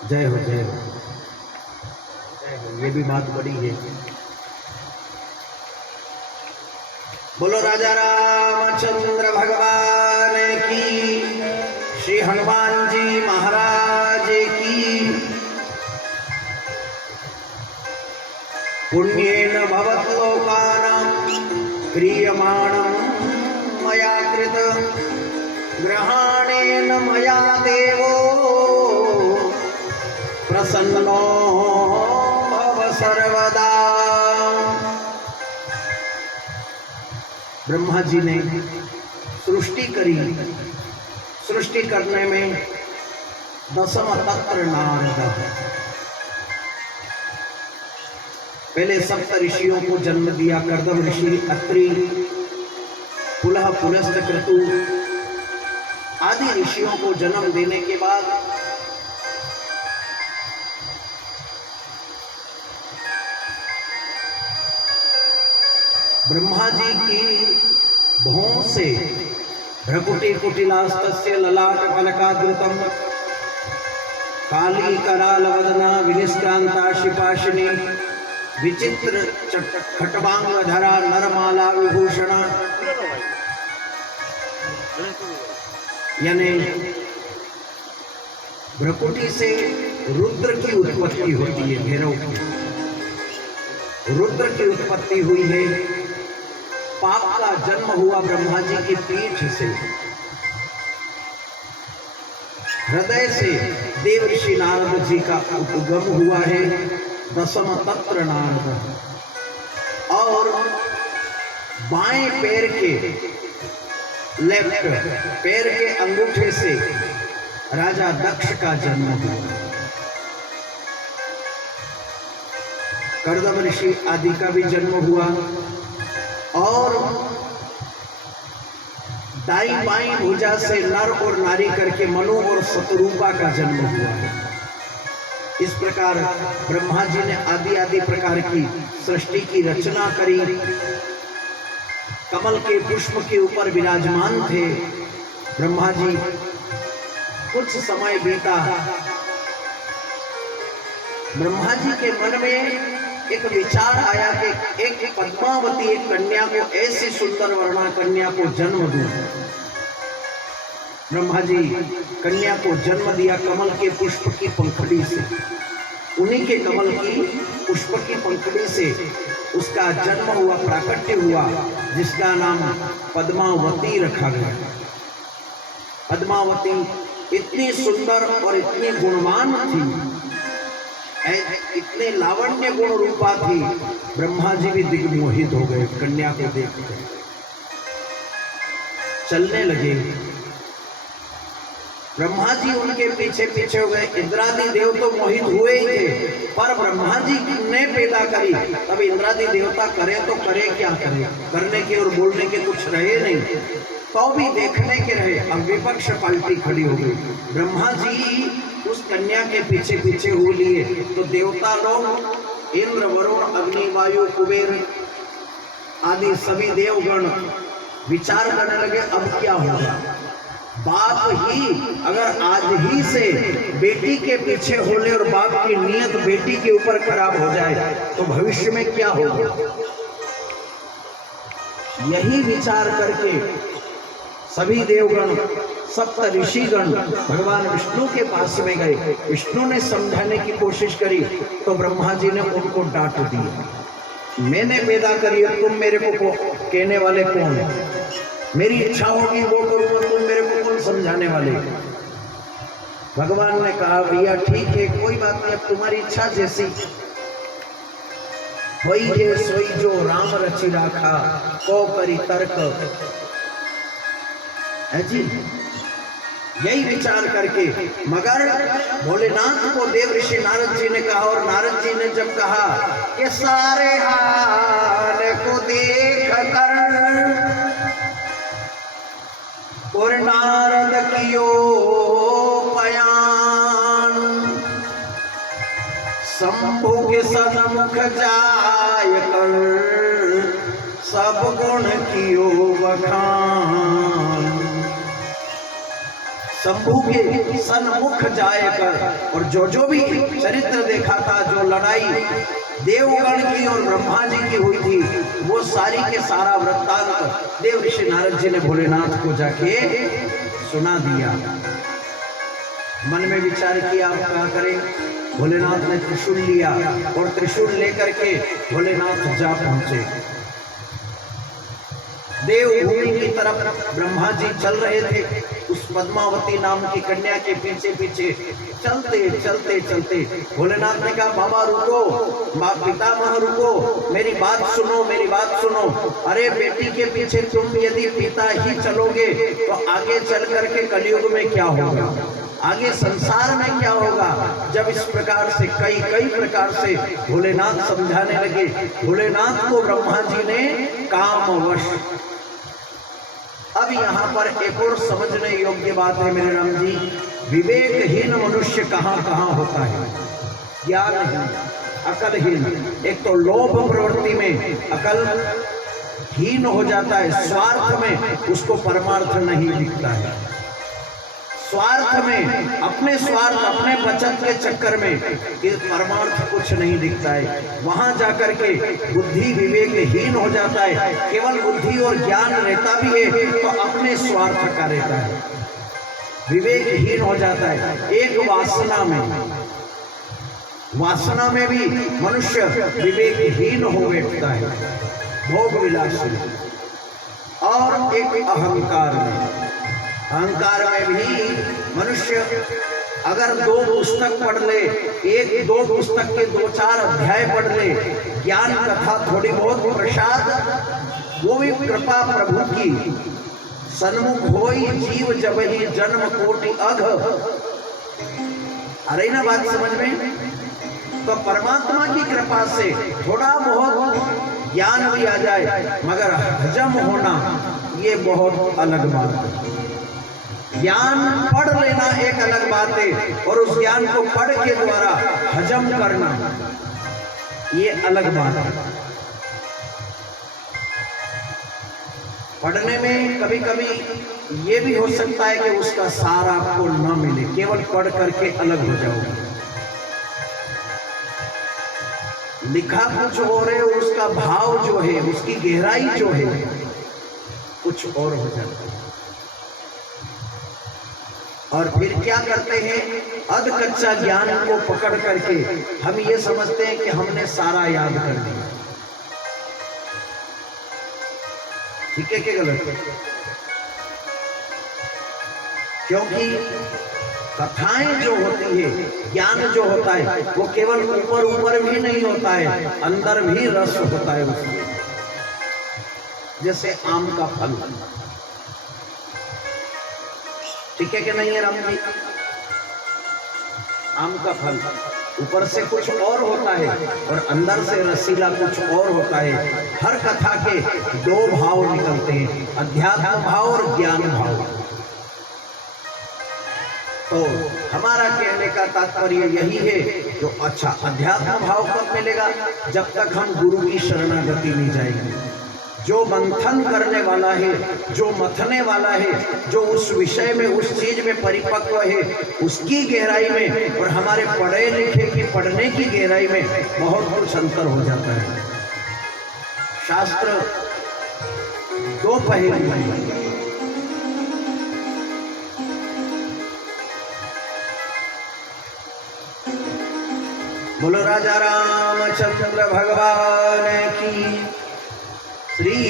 जय हो जय हो, ये भी बात बड़ी है। बोलो राजा रामचंद्र भगवान की, श्री हनुमान जी महाराज की। पुण्येन भवत लोकानां क्रियमाणं मया कृत, ग्रहणेन मया देवो प्रसन्नो भव सर्वदा। ब्रह्मा जी ने सृष्टि करी। सृष्टि करने में दसम तत्र नारद, पहले सप्त ऋषियों को जन्म दिया। कर्दम ऋषि, अत्रि, पुलह, पुलस्त, क्रतु आदि ऋषियों को जन्म देने के बाद ब्रह्मा जी की भौं से भ्रकुटी कुटिलास्तस्य ललाट फलकाद्रुतम, काली कराल वदना विनिष्क्रांता शिपाशिनी, विचित्र खटवांगधरा नरमाला विभूषणा, यानी भ्रकुटी से रुद्र की उत्पत्ति होती है। भैरव की रुद्र की उत्पत्ति हुई है। पाप का जन्म हुआ ब्रह्मा जी की पीठ से। हृदय से देव ऋषि नारद जी का उद्गम हुआ है। दसम तत्र नारद। और बाएं पैर के, लेफ्ट पैर के अंगूठे से राजा दक्ष का जन्म हुआ। कर्दम ऋषि आदि का भी जन्म हुआ। और दाई बाई भुजा से नर और नारी करके मनु और शतरूपा का जन्म हुआ है। इस प्रकार ब्रह्मा जी ने आदि आदि प्रकार की सृष्टि की रचना करी। कमल के पुष्प के ऊपर विराजमान थे ब्रह्मा जी। कुछ समय बीता, ब्रह्मा जी के मन में एक विचार आया कि एक पद्मावती एक कन्या को, ऐसी सुंदर वर्णा कन्या को जन्म दूं। ब्रह्मा जी कन्या को जन्म दिया कमल के पुष्प की पंखड़ी से। उन्हीं के कमल की पुष्प की पंखड़ी से उसका जन्म हुआ, प्राकट्य हुआ, जिसका नाम पद्मावती रखा गया। पद्मावती इतनी सुंदर और इतनी गुणवान थी, इतने लावण्य गुण रूपा थी, ब्रह्मा जी भी दिग्मोहित हो गए कन्या को देखकर। चलने लगे। ब्रह्मा जी उनके पीछे पीछे हो गए। इंद्रादि देव तो मोहित हुए ही थे, पर ब्रह्मा जी ने पैदा करी। तब इंद्रादि देवता करे तो करे क्या करे, करने के और बोलने के कुछ रहे नहीं, तो भी देखने के रहे। अब विपक्ष पार्टी खड़ी हो गई। ब्रह्मा जी उस कन्या के पीछे पीछे हो लिए तो देवता लोग, इंद्र, वरुण, अग्नि, वायु, कुबेर आदि सभी देवगण विचार करने लगे अब क्या होगा। बाप ही अगर आज ही से बेटी के पीछे होने और बाप की नीयत बेटी के ऊपर खराब हो जाए तो भविष्य में क्या होगा। यही विचार करके सभी देवगण, सप्त ऋषिगण भगवान विष्णु के पास में गए। विष्णु ने समझाने की कोशिश करी तो ब्रह्मा जी ने उनको डांट दिया। मैंने पैदा करी, तुम मेरे को कहने वाले कौन? मेरी इच्छा होगी वो करूंगा, तुम मेरे को कौन समझाने वाले? भगवान ने कहा भैया ठीक है, कोई बात नहीं, अब तुम्हारी इच्छा जैसी। वही है सोई जो राम रचि राखा, को करी तर्क है जी। यही विचार करके, मगर भोलेनाथ को देव ऋषि नारद जी ने कहा, और नारद जी ने जब कहा कि सारे हाल को देख कर और नारद कियो बयान, शंभु के सन्मुख जाय कर सब गुण कियो बखान, शंभू के सन्मुख जाए कर। और जो भी चरित्र देखा था, जो लड़ाई देवगण की और ब्रह्मा जी की हुई थी, वो सारी के सारा वृत्तांत देव ऋषि नारद जी ने भोलेनाथ को जाके सुना दिया। मन में विचार किया, अब क्या करें। भोलेनाथ ने त्रिशूल लिया और त्रिशूल लेकर के भोलेनाथ जा पहुंचे। देवभूमि की तरफ ब्रह्मा जी चल रहे थे। उस पद्मावती नाम की कन्या के पीछे पीछे चलते चलते चलते भोलेनाथ ने कहा, बाबा रुको, पितामह रुको, मेरी बात सुनो, मेरी बात सुनो। अरे बेटी के पीछे तुम यदि पिता ही चलोगे तो आगे चल करके कलयुग में क्या होगा, आगे संसार में क्या होगा। जब इस प्रकार से कई प्रकार से भोलेनाथ समझाने लगे, भोलेनाथ को ब्रह्मा जी ने कामवश। अब यहाँ पर एक और समझने योग्य बात है मेरे राम जी, विवेकहीन मनुष्य कहाँ कहाँ होता है, ज्ञानहीन, अकलहीन। एक तो लोभ प्रवृत्ति में अकल हीन हो जाता है, स्वार्थ में उसको परमार्थ नहीं दिखता है, स्वार्थ में, अपने स्वार्थ, अपने बचत के चक्कर में परमार्थ कुछ नहीं दिखता है। वहां जाकर के बुद्धि विवेकहीन हो जाता है। केवल बुद्धि और ज्ञान रहता भी है तो अपने स्वार्थ का रहता है, विवेकहीन हो जाता है। एक वासना में भी मनुष्य विवेकहीन हो बैठता है, भोग विलासी। और एक अहंकार में भी मनुष्य अगर 2 पुस्तक पढ़ ले, 1-2 पुस्तक के 2-4 अध्याय पढ़ ले, ज्ञान कथा थोड़ी बहुत प्रसाद, वो भी कृपा प्रभु की, सन्मुख होई जीव जब ही जन्म कोटि अघ। अरे ना बात समझ में। तो परमात्मा की कृपा से थोड़ा बहुत ज्ञान भी आ जाए, मगर हजम होना ये बहुत अलग बात है। ज्ञान पढ़ लेना एक अलग बात है, और उस ज्ञान को पढ़ के द्वारा हजम करना ये अलग बात है। पढ़ने में कभी कभी ये भी हो सकता है कि उसका सार आपको न मिले, केवल पढ़ करके अलग हो जाओगे। लिखा कुछ और है, उसका भाव जो है, उसकी गहराई जो है कुछ और हो जाता है। और फिर क्या करते हैं, अध कच्चा ज्ञान को पकड़ करके हम ये समझते हैं कि हमने सारा याद कर दिया। ठीक है कि गलत है? क्योंकि कथाएं जो होती है, ज्ञान जो होता है, वो केवल ऊपर भी नहीं होता है, अंदर भी रस होता है उसमें। जैसे आम का फल, ठीक है कि नहीं है राम जी? आम का फल ऊपर से कुछ और होता है और अंदर से रसीला कुछ और होता है। हर कथा के 2 भाव निकलते हैं, अध्यात्म भाव और ज्ञान भाव। तो हमारा कहने का तात्पर्य यही है, जो अच्छा अध्यात्म भाव कब मिलेगा, जब तक हम गुरु की शरणागति नहीं जाएंगे। जो मंथन करने वाला है, जो मथने वाला है, जो उस विषय में, उस चीज में परिपक्व है, उसकी गहराई में और हमारे पढ़े लिखे की पढ़ने की गहराई में बहुत कुछ अंतर हो जाता है। शास्त्र 2 पहलू हैं। बोलो राजा रामचंद्र भगवान की श्री।